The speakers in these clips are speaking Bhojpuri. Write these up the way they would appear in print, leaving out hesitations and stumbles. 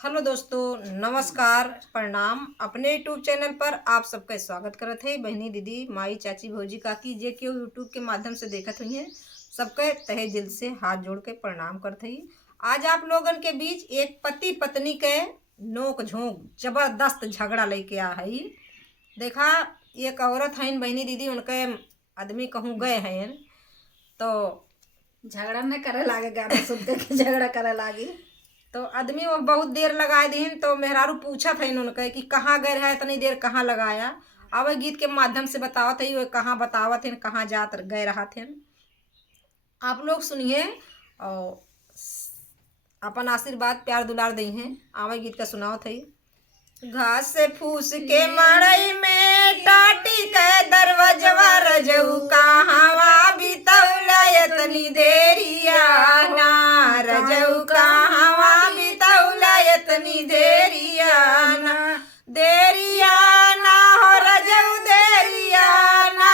हेलो दोस्तों, नमस्कार, प्रणाम। अपने यूट्यूब चैनल पर आप सबका स्वागत करत है। बहनी, दीदी, माई, चाची, भौजी, काकी जे केहू यूट्यूब के माध्यम से देखत हुई हैं, सबके तहे दिल से हाथ जोड़ के प्रणाम करत हई। आज आप लोगन के बीच एक पति पत्नी के नोक झोंक जबरदस्त झगड़ा लेके आ हई। देखा, एक औरत हईन बहनी दीदी, उनके आदमी कहूँ गए हैं तो झगड़ा न करे लागे, गाना सुनते के झगड़ा करे लागी। तो आदमी वो बहुत देर लगाए दीन। तो मेहरारू पूछा था उनके कि कहाँ गए रहे, इतनी देर कहाँ लगाया। अब गीत के माध्यम से बतावत है वो कहाँ बतावत है, कहाँ जात गए रहा थे। आप लोग सुनिए और अपन आशीर्वाद प्यार दुलार दी हैं। आवे गीत का सुनावत है। घास से फूस के मड़ई में टाटी के दरवाजवा रजऊ कहावा बितौला इतनी देरिया ना, रजऊ कहावा बितौला इतनी देरिया ना, देरिया ना हो रजऊ देरिया ना,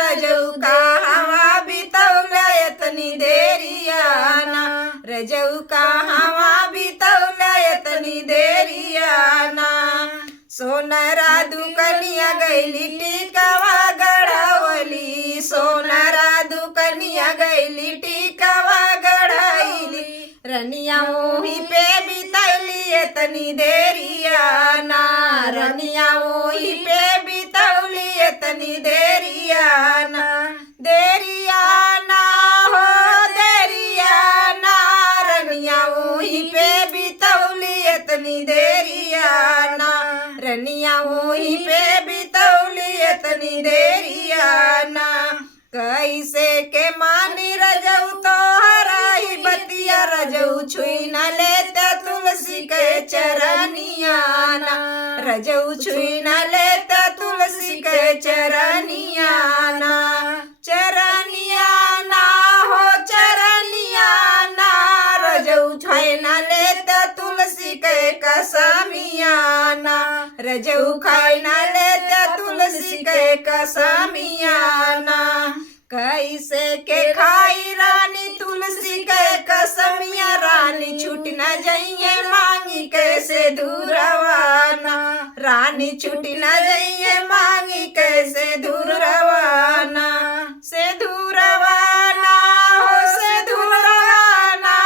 रजऊ कहावा बितौला इतनी देरिया ना, रजऊ कहावा बितौला इतनी देरिया ना। सोनरा दुकनिया गईली टिकवा गढ़वली, सोनरा दुकनिया गईली टिकवा गढ़ाईली, रनिया ओही पे बितौली इतनी देरिया ना, रनिया ओही पे बितौली इतनी देरिया ना, देरिया ना हो देरिया ना, रनिया ओही पे बितौली इतनी देरिया ना, रनिया वही पे बितौली इतनी देरिया ना। कैसे के मानी रजऊ तोहरा ही बतिया, रजऊ छुई न लेते तुलसी के चरनिया ना, रजऊ छुई न लेते तुलसी के चरनिया ना, चरनिया ना हो चरनिया ना, रजऊ छुई न लेते तुलसी के कसमिया ना, रजऊ खाई न लेते तुलसी के कसमिया ना। कैसे के खाई रानी तुलसी के कसमिया, रानी छूट न जाइए मांगी कैसे दूरवाना, रानी छूट न जाइए मांगी कैसे दूरवाना, से दूरवाना हो से दूरवाना,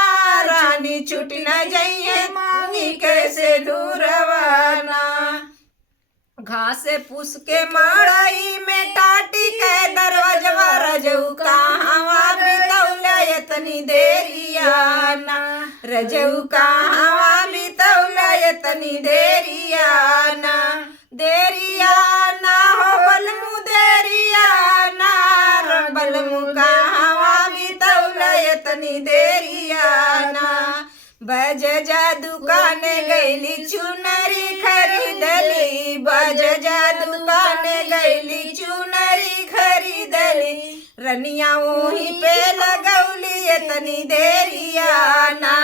रानी छूट न जाइए मांगी कैसे दूरवाना। घास फूस के मड़ई में टाटी के दरवाजवा रजऊ कहावा बितौला इतनी देरिया ना, रजऊ कहावा बितौला इतनी देरिया ना, देरिया ना हो बलमु देरिया ना, बलमु कहावा बितौला इतनी देरिया ना। बज जा दुकान गईली चुनरी खरीदली, बज जा दुकान गईली चुनरी खरीदली, रनिया वही पे लगौली इतनी देरिया ना,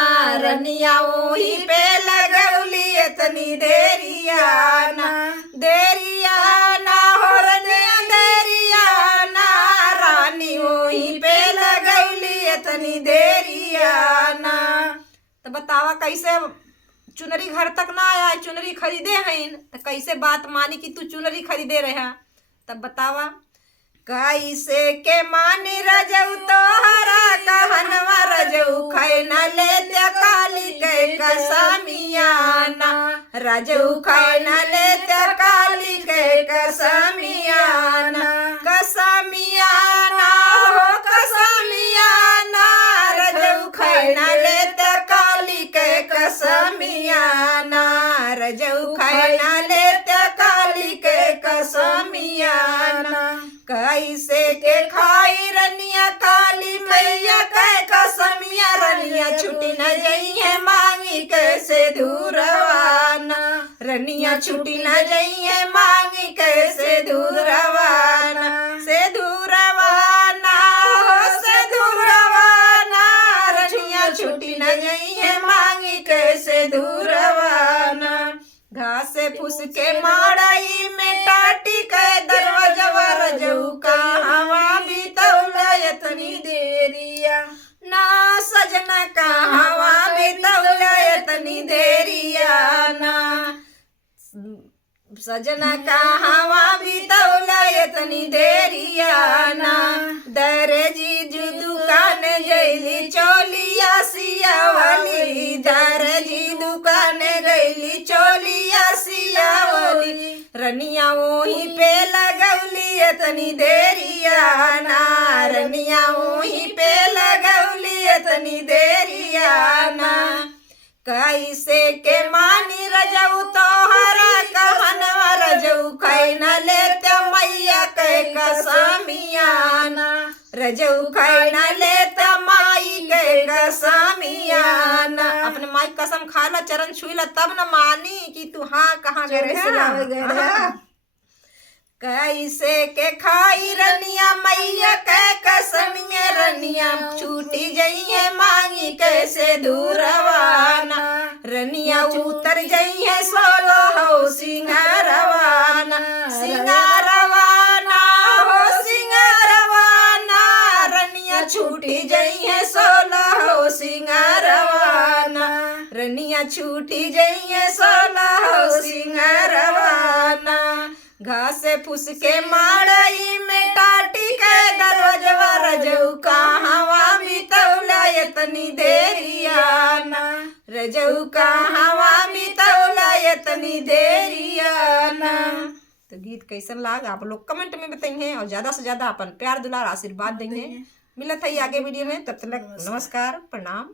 रनिया वही पे लगौली इतनी देरिया ना, देरिया ना हो रनिया देरिया ना, रानी वही पे लगौली इतनी देरिया ना। तो बतावा कैसे चुनरी घर तक ना आया, चुनरी खरीदे हैं तो कैसे बात मानी कि तू चुनरी खरीदे रहा। तब बतावा कैसे के मानी रजऊ तोहरा कहनवा, रजऊ खाए न लेते काली के कसमिया ना, रजऊ खाए न लेते काली के कसमिया ना, कसमिया ना हो कसमिया ना, रजऊ खाए न लेते काली के कसमिया ना, रजऊ खाए न लेते काली के कसमिया ना। कैसे के खाई रनिया काली मैया के कसमिया, रनिया छुटी न जाइए मांगी कैसे दूरवाना, रनिया छुटी न जाइए मांगी कैसे दूरवाना, से दूरवाना हो से दूरवाना, रनिया छुटी न जाइए मांगी कैसे दूरवाना। घास फूस के मड़ई में टाटी के दरवाजवा रजऊ कहावा बितौला इतनी देरिया ना, सजना कहावा बितौला इतनी देरिया सजना कहवा बितौला इतनी देरिया ना दर्जी जू दुकान गईली चोलिया सियावली दर्जी दुकान गईली चोलिया सियावली रनिया वहीं पे लगौली इतनी देरिया ना रनिया वहीं पे लगौली इतनी देरिया ना कैसे के मानी रजऊ तोहरा कहनवा रजऊ खै न लेते मैया के कसमियाना रजऊ खै न लेते माई के कसमियाना अपने माई कसम खा ला चरण छुई ला तब न मानी कि तू हाँ कहाँ गए कैसे के खाई रनिया मैया के कसमिया रनिया छूटी जइए मांगी कैसे दूरवाना रनिया उतर जइए सोलो हो सिंगारवाना सिंगारवाना हो सिंगारवाना रनिया छूटी जइए सोलो हो सिंगारवाना रनिया छूटी जइए सोलो हो सिंगारवाना घास फूस के माड़ई में टाटी के दरवाजवा रजऊ कहवा बितौला इतनी देरियाना रजऊ कहवा बितौला इतनी देरियाना। तो गीत कैसन लाग आप लोग कमेंट में बताइए और ज्यादा से ज्यादा अपन प्यार दुलार आशीर्वाद देंगे। मिलत है आगे वीडियो में, तब तक नमस्कार प्रणाम।